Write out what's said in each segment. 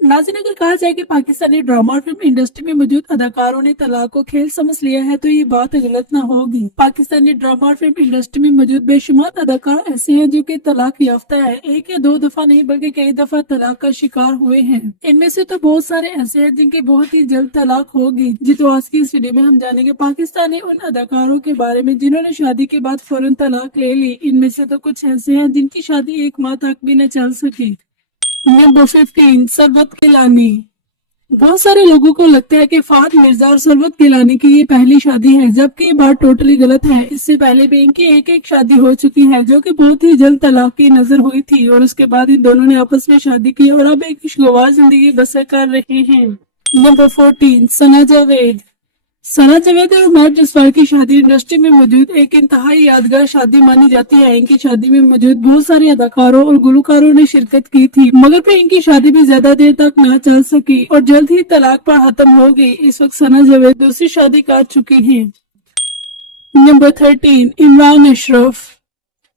नाज़रीन, अगर कहा जाए कि पाकिस्तानी ड्रामा और फिल्म इंडस्ट्री में मौजूद अदाकारों ने तलाक को खेल समझ लिया है तो ये बात गलत ना होगी। पाकिस्तानी ड्रामा और फिल्म इंडस्ट्री में मौजूद बेशुमार अदाकार ऐसे हैं जो कि तलाक याफ्ता है। एक या दो दफा नहीं बल्कि कई दफा तलाक का शिकार हुए हैं। इनमें से तो बहुत सारे ऐसे हैं जिनकी बहुत ही जल्द तलाक होगी। जी तो आज की इस वीडियो में हम जानेंगे पाकिस्तानी उन अदाकारों के बारे में जिन्होंने शादी के बाद फौरन तलाक ले ली। इनमें से तो कुछ ऐसे हैं जिनकी शादी 1 माह तक भी न चल सकी। नंबर 15, सरवत गिलानी। बहुत सारे लोगों को लगता है कि फहद मिर्जा और सरवत गिलानी की ये पहली शादी है, जबकि ये बात टोटली गलत है। इससे पहले भी इनकी एक शादी हो चुकी है जो कि बहुत ही जल्द तलाक की नजर हुई थी और उसके बाद इन दोनों ने आपस में शादी की और अब एक खुशगवार जिंदगी बसर कर रहे हैं। नंबर 14, सना जावेद। सना जावेद और उमर जसवाल की शादी इंडस्ट्री में मौजूद एक इंतहाई यादगार शादी मानी जाती है। इनकी शादी में मौजूद बहुत सारे अदाकारों और गुलकारों ने शिरकत की थी, मगर फिर इनकी शादी भी ज्यादा देर तक न चल सकी और जल्द ही तलाक पर खत्म हो गई। इस वक्त सना जावेद दूसरी शादी कर चुकी हैं। नंबर 13, इमरान अशरफ।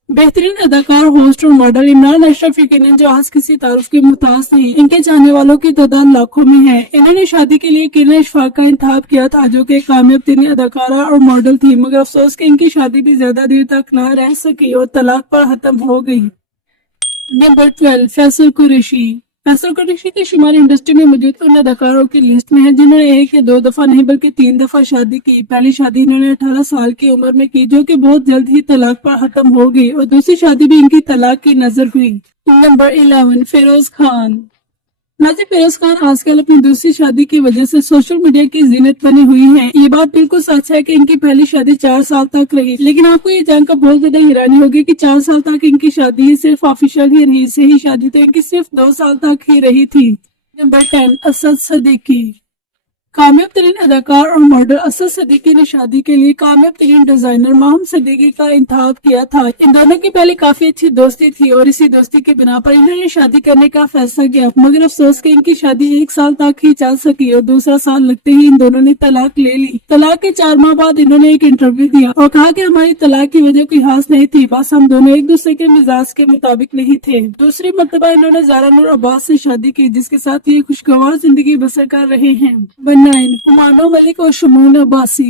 बेहतरीन अदाकार, होस्ट और मॉडल इमरान अशरफ यकीनन जो आज किसी तारुफ के मुहताज नहीं। इनके चाहने वालों की तादाद लाखों में है। इन्होंने शादी के लिए किरण इशफाक का इंतखाब किया था जो कि कामयाब तरीन अदाकारा और मॉडल थी, मगर अफसोस कि इनकी शादी भी ज्यादा देर तक न रह सकी और तलाक पर खत्म हो गई। नंबर 12, फैसल कुरैशी। फैसल कुरैशी की शुमार इंडस्ट्री में मौजूद उन अदाकारों की लिस्ट में है जिन्होंने 1 या 2 दफा नहीं बल्कि 3 दफा शादी की। पहली शादी इन्होंने 18 साल की उम्र में की जो कि बहुत जल्द ही तलाक पर खत्म हो गई और दूसरी शादी भी इनकी तलाक की नजर हुई। नंबर 11, फिरोज खान। नाज़रीन, फिरोज खान आजकल अपनी दूसरी शादी की वजह से सोशल मीडिया की जीनत बनी हुई हैं। ये बात बिल्कुल सच है कि इनकी पहली शादी 4 साल तक रही, लेकिन आपको ये जानकर बहुत ज्यादा हैरानी होगी कि 4 साल तक इनकी शादी सिर्फ ऑफिशियल ही रही। सही शादी तो इनकी सिर्फ 2 साल तक ही रही थी। नंबर 10, असद सदीकी। कामयाब तरीन अदाकार और मॉडल असद सदीकी ने शादी के लिए कामयाब तरीन डिजाइनर माहम सदीकी का इंतखाब किया था। इन दोनों की पहले काफी अच्छी दोस्ती थी और इसी दोस्ती की बिना पर इन्होंने शादी करने का फैसला किया, मगर अफसोस कि इनकी शादी 1 साल तक ही चल सकी और दूसरा साल लगते ही इन दोनों ने तलाक ले ली। तलाक के 4 माह बाद इन्होंने एक इंटरव्यू दिया और कहा कि हमारी तलाक की वजह कोई खास नहीं थी, बस हम दोनों एक दूसरे के मिजाज के मुताबिक नहीं थे। दूसरी मरतबा इन्होंने ज़ारा नूर अब्बास से शादी की जिसके साथ ये खुशगवार जिंदगी बसर कर रहे हैं। 9, हुमायूं मलिक और शमून अब्बासी।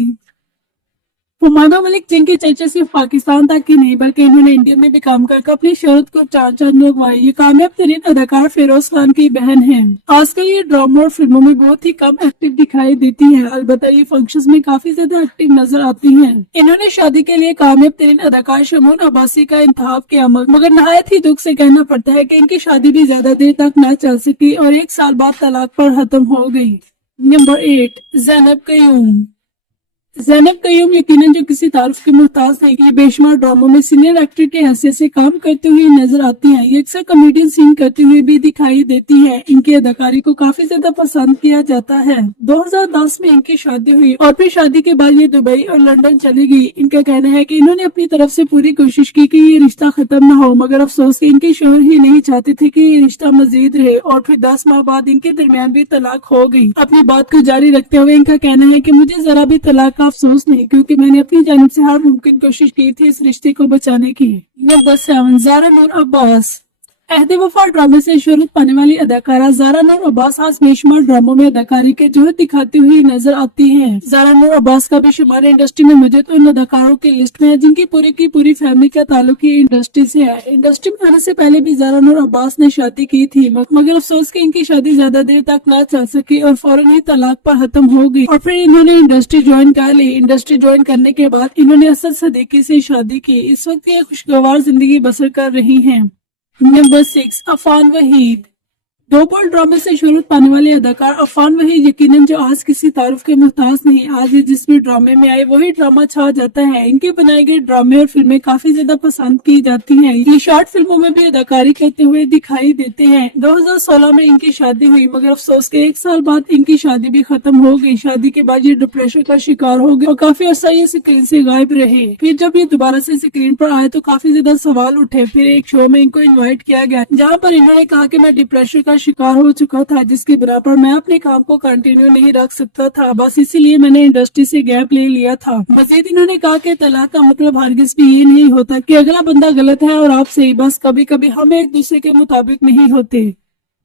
हुमायूं मलिक जिनकी चर्चा सिर्फ पाकिस्तान तक ही नहीं बल्कि इन्होंने इंडिया में भी काम कर अपनी शोहरत को 4 चांद लगवाई। ये कामयाब तरीन अदाकार फिरोज खान की बहन है। आजकल ये ड्रामा और फिल्मों में बहुत ही कम एक्टिव दिखाई देती है, अलबत्ता ये फंक्शंस में काफी ज्यादा एक्टिव नजर आती हैं। इन्होंने शादी के लिए कामयाब तरीन अदाकार शमून अब्बासी का इंतखाब किया, मगर नहायत ही दुख से कहना पड़ता है कि इनकी शादी भी ज्यादा देर तक न चल सकी और 1 साल बाद तलाक पर खत्म हो गई। नंबर 8, ज़ैनब कयूम। ज़ैनब कयूम यकीनन जो किसी तारुफ की मुहताज नहीं। ये बेशुमार ड्रामों में सीनियर एक्टर के हैसियत से काम करते हुए नजर आती हैं। ये अक्सर कॉमेडियन सीन करते हुए भी दिखाई देती हैं। इनकी अदाकारी को काफी ज्यादा पसंद किया जाता है। 2010 में इनकी शादी हुई और फिर शादी के बाद ये दुबई और लंदन चली गई। इनका कहना है कि इन्होंने अपनी तरफ से पूरी कोशिश की कि ये रिश्ता खत्म न हो, मगर अफसोस कि इनके शोहर ही नहीं चाहते थे कि ये रिश्ता मजीद रहे और फिर 10 माह बाद इनके दरमियान भी तलाक हो गई। अपनी बात को जारी रखते हुए इनका कहना है कि मुझे जरा भी तलाक का अफसोस नहीं, क्योंकि मैंने अपनी जानिब से हर मुमकिन कोशिश की थी इस रिश्ते को बचाने की। नंबर 7, ज़ारा नूर अब्बास। अहद वफा ड्रामे से शोहरत पाने वाली अदाकारा ज़ारा नूर अब्बास आज बेशुमार ड्रामों में अदाकारी के जोहर दिखाती हुई नजर आती हैं। ज़ारा नूर अब्बास का भी शुमार इंडस्ट्री में मौजूद उन अदाकारों की लिस्ट में है जिनकी पूरी की पूरी फैमिली का ताल्लुक ही इंडस्ट्री से है। इंडस्ट्री में आने से पहले भी ज़ारा नूर अब्बास ने शादी की थी, मगर अफसोस कि इनकी शादी ज्यादा देर तक न चल सकी और फौरन ही तलाक पर खत्म हो गई और फिर इन्होंने इंडस्ट्री ज्वाइन कर ली। इंडस्ट्री ज्वाइन करने के बाद इन्होंने असद सदीकी से शादी की। इस वक्त ये खुशगवार जिंदगी बसर कर रही हैं। नंबर 6, अफान वहीद। 2 बॉल ड्रामे से शोहरत पाने वाले अदाकार अफान वहीद यकीनन जो आज किसी तारुफ के मुहताज नहीं। आज ये जिस भी ड्रामे में आए वही ड्रामा छा जाता है। इनके बनाए गए ड्रामे और फिल्में काफी ज्यादा पसंद की जाती हैं। ये शॉर्ट फिल्मों में भी अदाकारी करते हुए दिखाई देते हैं। 2016 में इनकी शादी हुई, मगर अफसोस के 1 साल बाद इनकी शादी भी खत्म हो गई। शादी के बाद ये डिप्रेशन का शिकार हो गए और काफी अर्सा ये स्क्रीन से गायब रहे। फिर जब ये दोबारा से स्क्रीन पर आए तो काफी ज्यादा सवाल उठे। फिर एक शो में इनको इन्वाइट किया गया जहाँ पर इन्होंने कहा कि मैं डिप्रेशन का शिकार हो चुका था, जिसके बिना पर मैं अपने काम को कंटिन्यू नहीं रख सकता था, बस इसीलिए मैंने इंडस्ट्री से गैप ले लिया था। मजीद इन्होंने कहा कि तलाक का मतलब हरगिज भी ये नहीं होता कि अगला बंदा गलत है और आप सही, बस कभी कभी हम एक दूसरे के मुताबिक नहीं होते।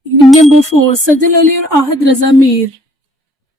नंबर 4 सजल अली और आहद रजा मीर।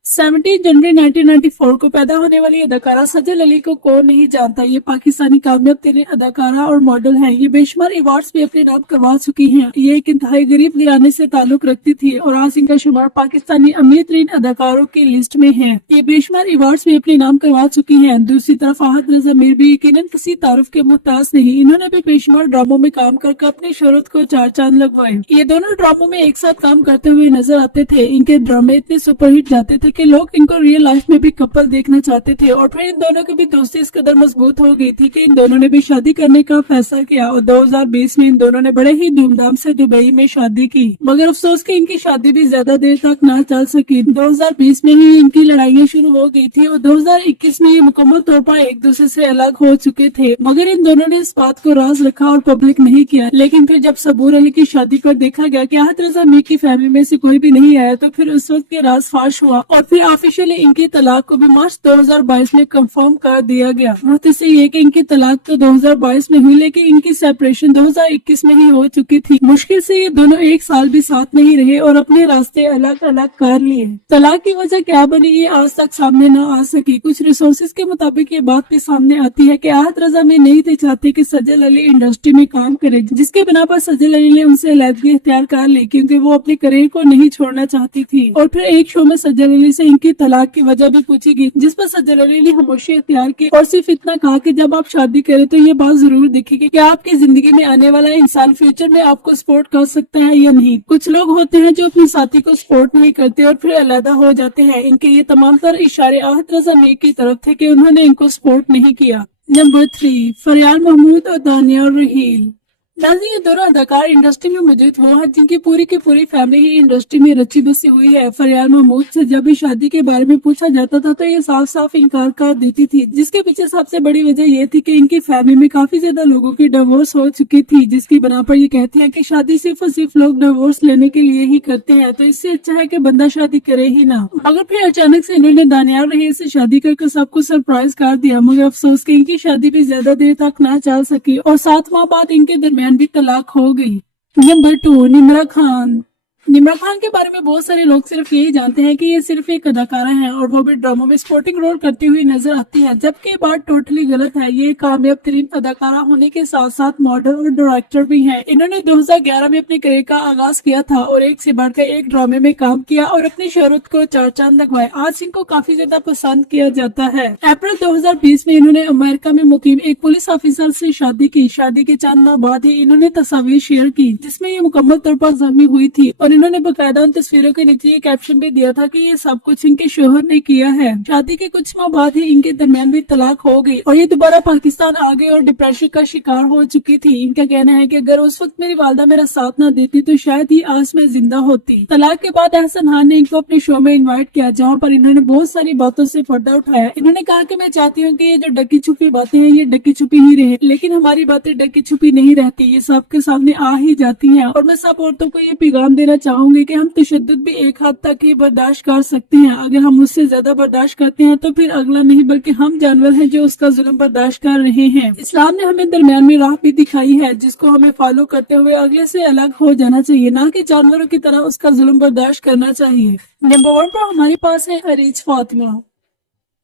17 जनवरी 1994 को पैदा होने वाली अदाकारा सजल अली को कौन नहीं जानता। ये पाकिस्तानी कामयाब तरीन अदाकारा और मॉडल हैं। ये बेशुमार अवार्ड्स भी अपने नाम करवा चुकी हैं। ये एक इंतहाई गरीब घराने से ताल्लुक रखती थी और आज इनका शुमार पाकिस्तानी अमीर तरीन अदाकारों की लिस्ट में है। ये बेशुमार अवार्ड्स भी अपने नाम करवा चुकी हैं। दूसरी तरफ आहद रजा मीर भी यकीनन किसी तारुफ के मुहताज नहीं। इन्होंने भी बेशुमार ड्रामों में काम कर अपनी शोहरत को चार चांद लगवाए। ये दोनों ड्रामों में एक साथ काम करते हुए नजर आते थे। इनके ड्रामे इतने सुपरहिट जाते थे कि लोग इनको रियल लाइफ में भी कपल देखना चाहते थे और फिर इन दोनों की भी दोस्ती इस कदर मजबूत हो गई थी कि इन दोनों ने भी शादी करने का फैसला किया और 2020 में इन दोनों ने बड़े ही धूमधाम से दुबई में शादी की। मगर अफसोस कि इनकी शादी भी ज्यादा देर तक ना चल सकी। 2020 में ही इनकी लड़ाइयाँ शुरू हो गई थी और 2021 में ये मुकम्मल तौर पर एक दूसरे से अलग हो चुके थे। मगर इन दोनों ने इस बात को राज रखा और पब्लिक नहीं किया। लेकिन फिर जब सबूर अली की शादी पर देखा गया कि आहद रजा मीर की फैमिली में से कोई भी नहीं आया तो फिर उस वक्त के राज फाश हुआ और फिर ऑफिशियली इनकी तलाक को भी मार्च 2022 में कंफर्म कर दिया गया। मुख्तसर ये कि इनकी तलाक तो 2022 में हुई लेकिन इनकी सेपरेशन 2021 में ही हो चुकी थी। मुश्किल से ये दोनों एक साल भी साथ नहीं रहे और अपने रास्ते अलग अलग कर लिए। तलाक की वजह क्या बनी ये आज तक सामने न आ सकी। कुछ रिसोर्सेज के मुताबिक ये बात भी सामने आती है कि आहद रजा मीर नहीं थे चाहते कि सजल अली इंडस्ट्री में काम करे, जिसके बिना पर सजल अली ने उनसे अलहदगी इख्तियार कर ली क्योंकि वो अपने करियर को नहीं छोड़ना चाहती थी। और फिर एक शो में सजल अली से इनकी तलाक की वजह भी पूछी गई, जिस पर सजल अली ने खामोशी इख्तियार की और सिर्फ इतना कहा कि जब आप शादी करें तो ये बात जरूर दिखेगी कि आपकी जिंदगी में आने वाला इंसान फ्यूचर में आपको सपोर्ट कर सकता है या नहीं। कुछ लोग होते हैं जो अपने साथी को सपोर्ट नहीं करते और फिर अलहदा हो जाते हैं। इनके ये तमाम तर इशारे आहद रजा मीर की तरफ थे कि उन्होंने इनको सपोर्ट नहीं किया। नंबर 3 फरियाल महमूद और दानियाल रहील। नाज़रीन, ये दोनों अदाकार इंडस्ट्री में मौजूद वो हैं जिनकी पूरी की पूरी फैमिली ही इंडस्ट्री में रची बसी हुई है। फरियाल महमूद से जब भी शादी के बारे में पूछा जाता था तो ये साफ साफ इनकार कर देती थी, जिसके पीछे सबसे बड़ी वजह ये थी कि इनकी फैमिली में काफी ज्यादा लोगों की डिवोर्स हो चुकी थी, जिसकी बना पर ये कहते हैं कि शादी सिर्फ और सिर्फ लोग डिवोर्स लेने के लिए ही करते हैं, तो इससे अच्छा है कि बंदा शादी करे ही ना। मगर फिर अचानक से इन्होंने दानियाल रहील से शादी करके सबको सरप्राइज कर दिया। मगर अफसोस कि इनकी शादी भी ज्यादा देर तक ना चल सकी और 7 माह बाद इनके दरमियान भी तलाक हो गई। नंबर 2 निम्रा खान। निम्रा खान के बारे में बहुत सारे लोग सिर्फ यही जानते हैं कि ये सिर्फ एक अदाकारा है और वो भी ड्रामों में सपोर्टिंग रोल करती हुई नजर आती है, जबकि ये बात टोटली गलत है। ये कामयाब तरीन अदाकारा होने के साथ साथ मॉडल और डायरेक्टर भी हैं। इन्होंने 2011 में अपने करियर का आगाज किया था और एक से बढ़कर एक ड्रामे में काम किया और अपनी शोहरत को चार चांद लगवाए। आज इनको काफी ज्यादा पसंद किया जाता है। अप्रैल 2020 में इन्होंने अमेरिका में मुकीम एक पुलिस ऑफिसर से शादी की। शादी के चंद माह बाद ही इन्होंने तस्वीर शेयर की जिसमें ये मुकम्मल तौर पर जख्मी हुई थी और इन्होंने बकायदा उन तस्वीरों के नीचे ये कैप्शन भी दिया था कि ये सब कुछ इनके शोहर ने किया है। शादी के कुछ माह बाद ही इनके दरमियान भी तलाक हो गई और ये दोबारा पाकिस्तान आ गए और डिप्रेशन का शिकार हो चुकी थी। इनका कहना है कि अगर उस वक्त मेरी वालदा मेरा साथ न देती तो शायद ही आज मैं जिंदा होती। तलाक के बाद अहसन खान ने इनको अपने शो में इन्वाइट किया, जहाँ पर इन्होंने बहुत सारी बातों से पर्दा उठाया। इन्होंने कहा कि मैं चाहती हूँ कि ये जो डकी छुपी बातें हैं ये डकी छुपी ही रहे, लेकिन हमारी बातें डकी छुपी नहीं रहती, ये सबके सामने आ ही जाती हैं। और मैं सब औरतों को ये पैगाम देना चाहूंगी कि हम तशद्दुद भी एक हद तक ही बर्दाश्त कर सकते हैं। अगर हम उससे ज्यादा बर्दाश्त करते हैं तो फिर अगला नहीं बल्कि हम जानवर हैं जो उसका जुल्म बर्दाश्त कर रहे हैं। इस्लाम ने हमें दरमियान में राह भी दिखाई है जिसको हमें फॉलो करते हुए अगले से अलग हो जाना चाहिए, ना कि जानवरों की तरह उसका जुल्म बर्दाश्त करना चाहिए। नंबर 1 पर हमारे पास है अरीज फातिमा।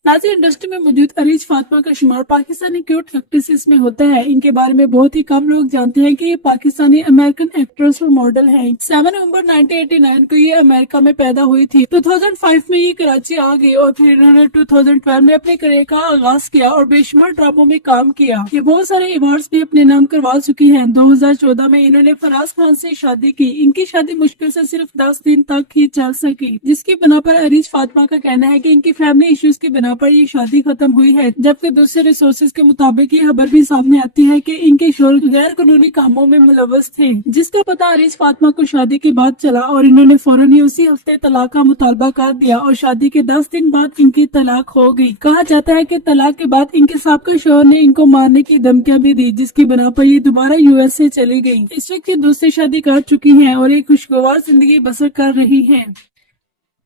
नाज़रीन, इंडस्ट्री में मौजूद अरीज फातिमा का शुमार पाकिस्तानी क्यूट एक्ट्रेसेस में होता है। इनके बारे में बहुत ही कम लोग जानते हैं कि ये पाकिस्तानी अमेरिकन एक्ट्रेस और मॉडल हैं। 7 नवंबर 1989 को ये अमेरिका में पैदा हुई थी। 2005 में ये कराची आ गई और फिर इन्होंने 2012 में अपने करियर का आगाज किया और बेशुमार ड्रामों में काम किया। ये बहुत सारे अवार्ड्स भी अपने नाम करवा चुकी है। 2014 में इन्होंने फराज खान से शादी की। इनकी शादी मुश्किल से सिर्फ 10 दिन तक ही चल सकी, जिसकी बना पर अरीज फातिमा का कहना है कि इनकी फैमिली इश्यूज की बना पर ये शादी खत्म हुई है, जबकि दूसरे रिसोर्सेज के मुताबिक ये खबर भी सामने आती है कि इनके शोहर गैर कानूनी कामों में मुलव्वस थे, जिसका पता अरीज फातिमा को शादी के बाद चला और इन्होंने फौरन ही उसी हफ्ते तलाक का मुतालबा कर दिया और शादी के 10 दिन बाद इनकी तलाक हो गई। कहा जाता है कि तलाक के बाद इनके साबका शोहर ने इनको मारने की धमकियां भी दी, जिसकी बना पर ये दोबारा यूएस से चली गई। इस वक्त ये दूसरी शादी कर चुकी है और एक खुशगवार जिंदगी बसर कर रही है।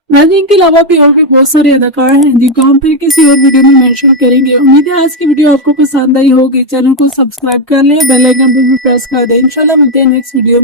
इनके अलावा भी और भी बहुत सारे अदाकार हैं जिनको हम फिर किसी और वीडियो में मेंशन करेंगे। उम्मीद है आज की वीडियो आपको पसंद आई होगी। चैनल को सब्सक्राइब कर ले, बेल आइकन पर भी प्रेस कर दे। इंशाल्लाह मिलते हैं नेक्स्ट वीडियो में।